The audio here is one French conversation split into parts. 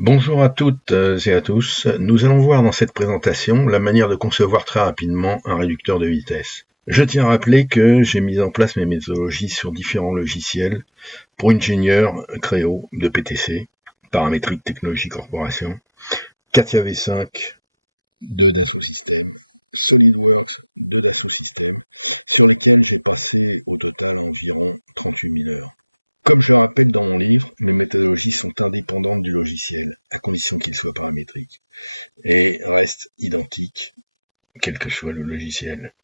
Bonjour à toutes et à tous. Nous allons voir dans cette présentation la manière de concevoir très rapidement un réducteur de vitesse. Je tiens à rappeler que j'ai mis en place mes méthodologies sur différents logiciels pour ingénieurs Creo de PTC, Paramétrique Technologie Corporation, Katia V5, quel que soit le logiciel.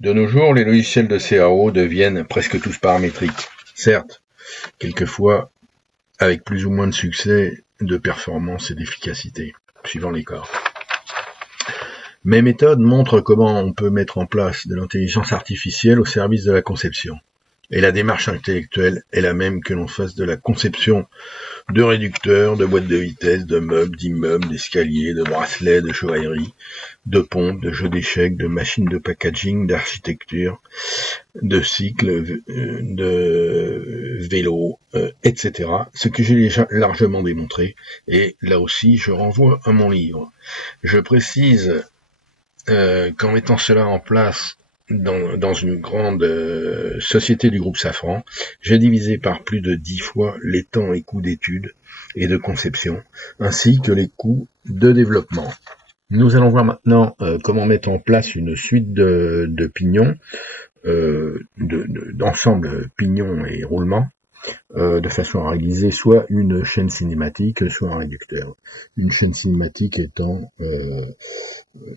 De nos jours, les logiciels de CAO deviennent presque tous paramétriques. Certes, quelquefois avec plus ou moins de succès, de performance et d'efficacité, suivant les cas. Mes méthodes montrent comment on peut mettre en place de l'intelligence artificielle au service de la conception. Et la démarche intellectuelle est la même que l'on fasse de la conception de réducteurs, de boîtes de vitesse, de meubles, d'immeubles, d'escaliers, de bracelets, de chevalerie, de pompes, de jeux d'échecs, de machines de packaging, d'architecture, de cycles, de vélos, etc. Ce que j'ai déjà largement démontré. Et là aussi, je renvoie à mon livre. Je précise qu'en mettant cela en place dans une grande société du groupe Safran, j'ai divisé par plus de 10 fois les temps et coûts d'études et de conception, ainsi que les coûts de développement. Nous allons voir maintenant comment mettre en place une suite de pignons, d'ensemble pignons et roulements, de façon à réaliser soit une chaîne cinématique, soit un réducteur. Une chaîne cinématique étant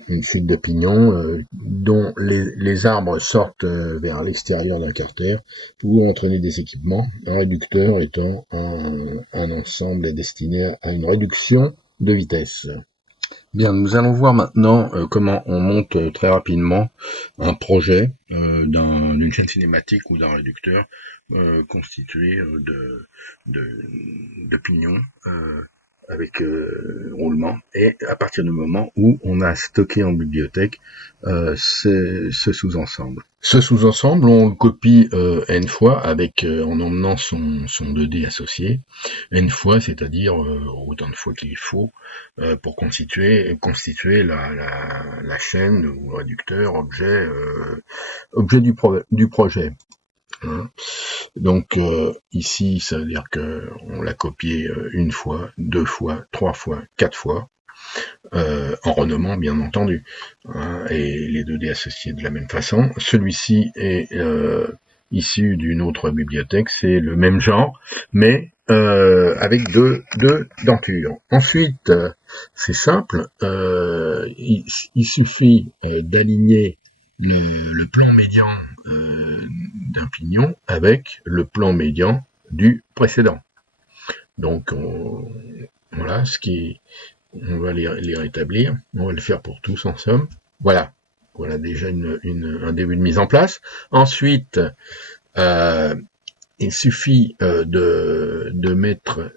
une suite de pignons dont les arbres sortent vers l'extérieur d'un carter pour entraîner des équipements. Un réducteur étant un ensemble destiné à une réduction de vitesse. Bien, nous allons voir maintenant comment on monte très rapidement un projet d'une chaîne cinématique ou d'un réducteur constitué de pignons avec roulement, et à partir du moment où on a stocké en bibliothèque ce sous-ensemble. Ce sous-ensemble, on le copie n fois avec en emmenant son 2D associé, n fois, c'est-à-dire autant de fois qu'il faut pour constituer la chaîne ou le réducteur objet du projet. Donc ici, ça veut dire que on l'a copié une fois, deux fois, trois fois, quatre fois, en renommant bien entendu, et les 2D associés de la même façon. Celui-ci est issu d'une autre bibliothèque, c'est le même genre, mais avec deux dentures. Ensuite, c'est simple, il suffit d'aligner le plan médian d'un pignon avec le plan médian du précédent. Donc voilà, on va les rétablir, on va le faire pour tous en somme. Voilà déjà un début de mise en place. Ensuite, il suffit de mettre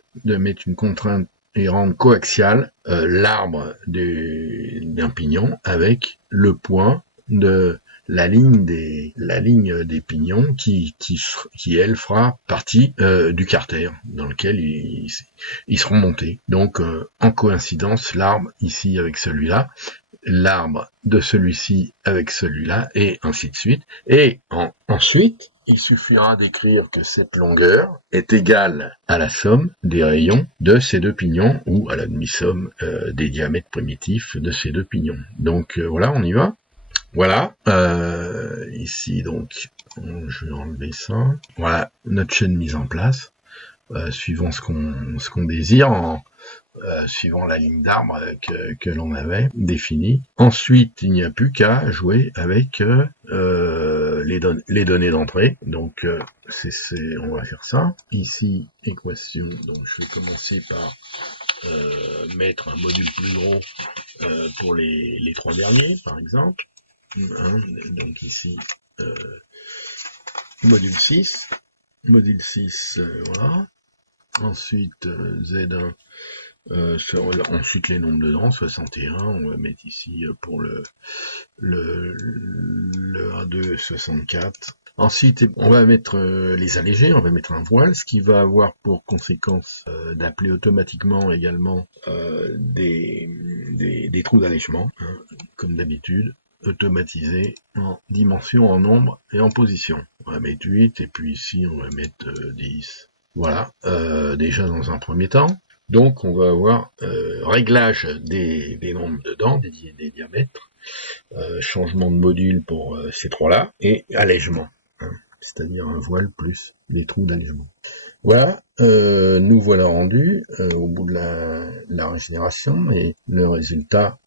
une contrainte et rendre coaxial l'arbre d'un pignon avec le point de la ligne des pignons qui elle fera partie du carter dans lequel ils seront montés. Donc en coïncidence, l'arbre ici avec celui-là, l'arbre de celui-ci avec celui-là, et ainsi de suite. Et ensuite, il suffira d'écrire que cette longueur est égale à la somme des rayons de ces deux pignons, ou à la demi-somme des diamètres primitifs de ces deux pignons. Donc voilà, on y va. Voilà, ici donc, je vais enlever ça. Voilà, notre chaîne mise en place, suivant ce qu'on désire, suivant la ligne d'arbre que l'on avait définie. Ensuite, il n'y a plus qu'à jouer avec les données d'entrée. Donc, on va faire ça. Ici, équation. Donc, je vais commencer par mettre un module plus gros pour les trois derniers, par exemple. Donc ici, module 6. Module 6, voilà. Ensuite, Z1. Ensuite les nombres dedans, 61, on va mettre ici pour le A2 64. Ensuite, on va mettre les allégés, on va mettre un voile, ce qui va avoir pour conséquence d'appeler automatiquement également des trous d'allègement, hein, comme d'habitude, automatisés en dimension, en nombre et en position. On va mettre 8 et puis ici on va mettre 10. Voilà, déjà dans un premier temps. Donc on va avoir réglage des nombres de dents, des diamètres, changement de module pour ces trois-là, et allègement, hein, c'est-à-dire un voile plus les trous d'allègement. Voilà, nous voilà rendus au bout de la régénération, et le résultat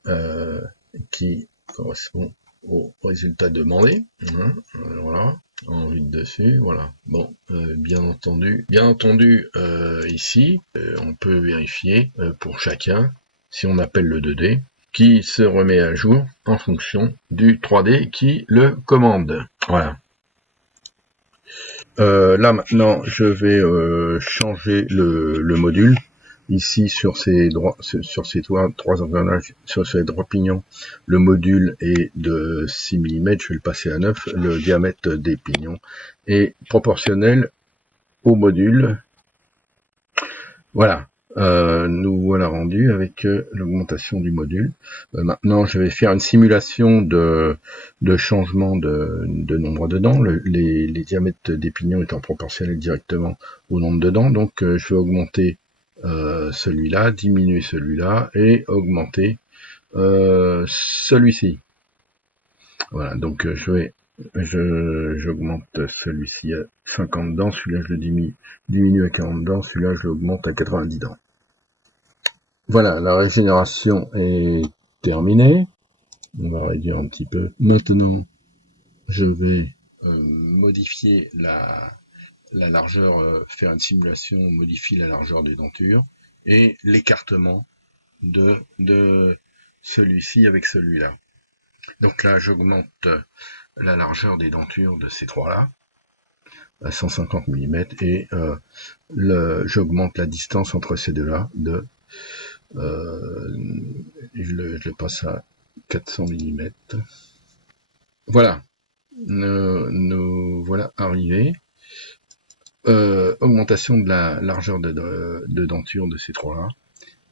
qui correspond au résultat demandé, hein, voilà, en vue de dessus, voilà. Bon, bien entendu, ici, on peut vérifier pour chacun si on appelle le 2D, qui se remet à jour en fonction du 3D qui le commande. Voilà. Là maintenant, je vais changer le module. Ici sur ces trois engrenages, sur ces trois pignons, le module est de 6 mm, je vais le passer à 9. Le diamètre des pignons est proportionnel au module. Voilà. Nous voilà rendus avec l'augmentation du module. Maintenant, je vais faire une simulation de changement de nombre de dents, les diamètres des pignons étant proportionnels directement au nombre de dents. Donc, je vais augmenter celui-là, diminuer celui-là et augmenter celui-ci. Voilà, donc j'augmente celui-ci à 50 dents, celui-là je le diminue à 40 dents, celui-là je l'augmente à 90 dents. Voilà, la régénération est terminée. On va réduire un petit peu. Maintenant, je vais modifier la largeur, faire une simulation, modifier la largeur des dentures et l'écartement de celui-ci avec celui-là. Donc là, j'augmente la largeur des dentures de ces trois-là à 150 mm et j'augmente la distance entre ces deux-là de je le passe à 400 mm. Voilà, nous voilà arrivés. Augmentation de la largeur de denture de ces trois-là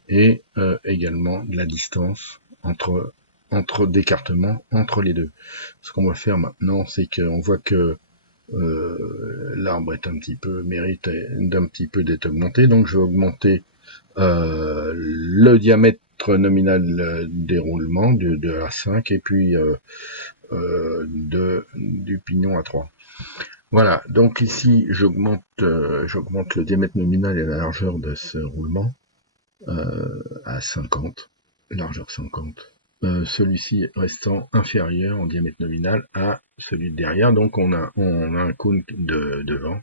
et également de la distance entre d'écartement entre les deux. Ce qu'on va faire maintenant, c'est qu'on voit que l'arbre est mérite d'un petit peu d'être augmenté, donc je vais augmenter le diamètre nominal des roulements de A5 et puis du pignon A3. Voilà, donc ici j'augmente le diamètre nominal et la largeur de ce roulement à 50, largeur 50. Celui-ci restant inférieur en diamètre nominal à celui de derrière, donc on a un cône devant.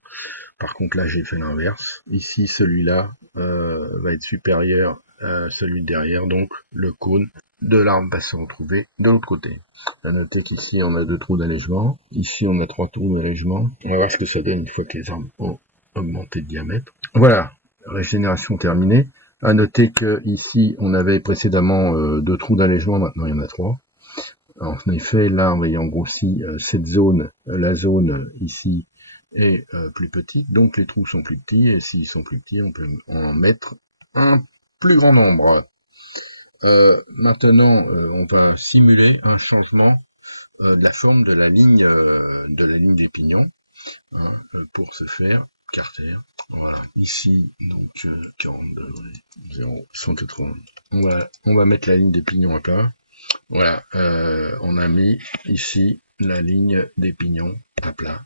Par contre là j'ai fait l'inverse. Ici celui-là va être supérieur à celui de derrière, donc le cône de l'arbre va se retrouver de l'autre côté. À noter qu'ici on a 2 trous d'allègement, ici on a 3 trous d'allègement. On va voir ce que ça donne une fois que les arbres ont augmenté de diamètre. Voilà, régénération terminée. À noter que ici on avait précédemment 2 trous d'allègement, maintenant il y en a 3. En effet, l'arbre ayant grossi cette zone, la zone ici est plus petite, donc les trous sont plus petits, et s'ils sont plus petits, on peut en mettre un plus grand nombre. Maintenant, on va simuler un changement de la forme de la ligne des pignons, hein, pour ce faire. Carter, voilà, ici donc 40 degrés, 0, 180. On va mettre la ligne des pignons à plat. Voilà, on a mis ici la ligne des pignons à plat.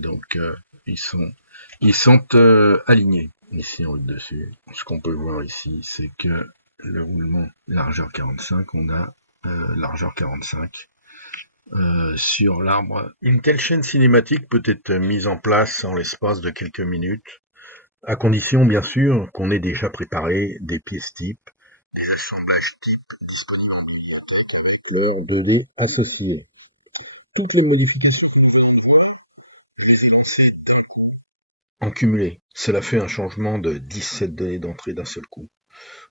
Donc ils sont alignés ici en haut dessus. Ce qu'on peut voir ici, c'est que le roulement largeur 45, on a largeur 45 sur l'arbre. Une telle chaîne cinématique peut être mise en place en l'espace de quelques minutes, à condition bien sûr qu'on ait déjà préparé des pièces types, des assemblages types disponibles, BD associés. Toutes les modifications en cumulé. Cela fait un changement de 17 données d'entrée d'un seul coup.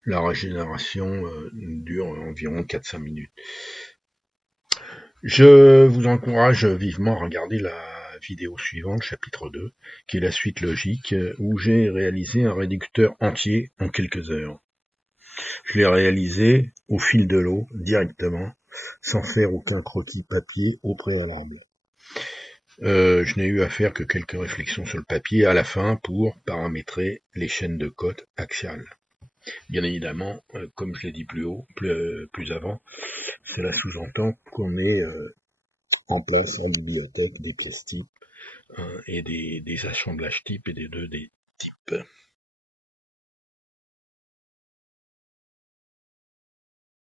La régénération dure environ 4-5 minutes. Je vous encourage vivement à regarder la vidéo suivante, chapitre 2, qui est la suite logique, où j'ai réalisé un réducteur entier en quelques heures. Je l'ai réalisé au fil de l'eau, directement, sans faire aucun croquis papier au préalable. Je n'ai eu à faire que quelques réflexions sur le papier à la fin pour paramétrer les chaînes de côte axiales. Bien évidemment, comme je l'ai dit plus avant, cela sous-entend qu'on met en place en bibliothèque des pièces types et des assemblages types et des 2D types.